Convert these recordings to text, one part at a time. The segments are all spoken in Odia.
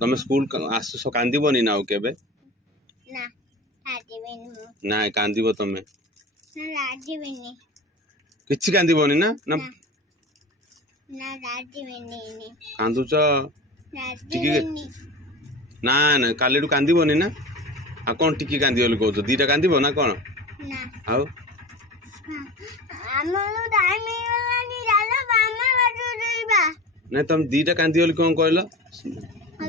ତମେ ସ୍କୁଲ ଆସ କାନ୍ଦିବନି ନା ଆଉ କେବେ ନା କାନ୍ଦିବିନି ମୁଁ ନା କାନ୍ଦିବ ତମେ ନା ରାଜିବିନି କିଛି କାନ୍ଦିବନି ନା ନା ନା ରାଜିବିନି କାନ୍ଦୁଛ ରାଜିବିନି ନା ନା କାଲିଠୁ କାନ୍ଦିବନି ନା ଆଉ କଣ ଟିକେ କାନ୍ଦିବ ବୋଲି କହୁଛ ଦିଟା କାନ୍ଦିବ ନା କଣ ନା ଆଉ ଆମର ଟାଇମ୍ ହେଇଗଲାଣି ଚାଲ ମାମା ବାଟୁ ଯିବା ନାଇଁ ତମେ ଦିଟା କାନ୍ଦିବ ବୋଲି କଣ କହିଲ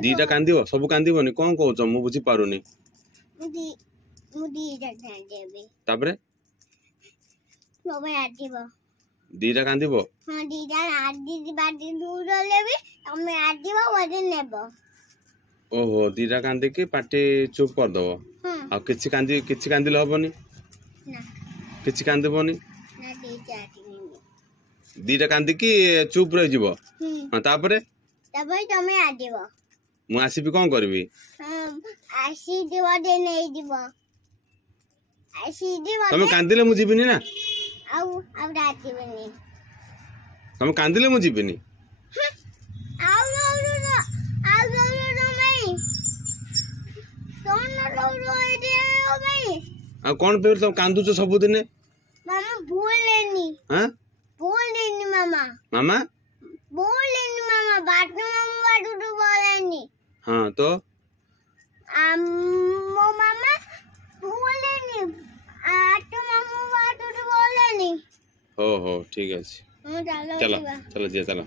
ଦିଟା କାନ୍ଦିବ ସବୁ କାନ୍ଦିବନି କଣ କହୁଛ ମୁଁ ବୁଝି ପାରୁନି ମୁଁ ଦିଟା କାନ୍ଦିବି ତାପରେ ସବୁ ଆସିବ ଦିଟା କାନ୍ଦିବ ହଁ ଦିଟା ଆଜି ବାଜି ଦୂର ଲେବି ତମେ ଆସିବ ବୋଧେ ନେବ ଓହୋ ଦିଟା କାନ୍ଦିକି ପାଟି ଚୁପ୍ କରିଦବ ଆଉ କିଛି କାନ୍ଦିଲେ ହବନି ନା କିଛି କାନ୍ଦିବନି ନା ଦିଟା କାନ୍ଦିକି ଚୁପ୍ ରହିଯିବ ତାପରେ ତମେ ଆସିବ ମୁଁ ଆସିବି କଣ କରିବି ଆସିଯିବ ଯେ ନେଇଯିବ ଆସିଯିବ ତମେ କାନ୍ଦିଲେ ମୁଁ ଯିବିନି ନା ଆଉ ରାଜିବିନି ତମେ କାନ୍ଦିଲେ ମୁଁ ଯିବିନି ଆଉ କଣ ପାଇଁ ତମେ କାନ୍ଦୁଛ ସବୁଦିନେ ମାମା ଭୁଲେନି ଭୁଲେନି ମାମା ମାମା ଭୁଲେନି ମାମା ବାଟୁ ବୋଲେନି ହଁ ତ ମୋ ମାମା ଭୁଲେନି ଆଟୁ ମାମା ବାଟୁ ବୋଲେନି हो ठीक है चलो चलो जी चलो।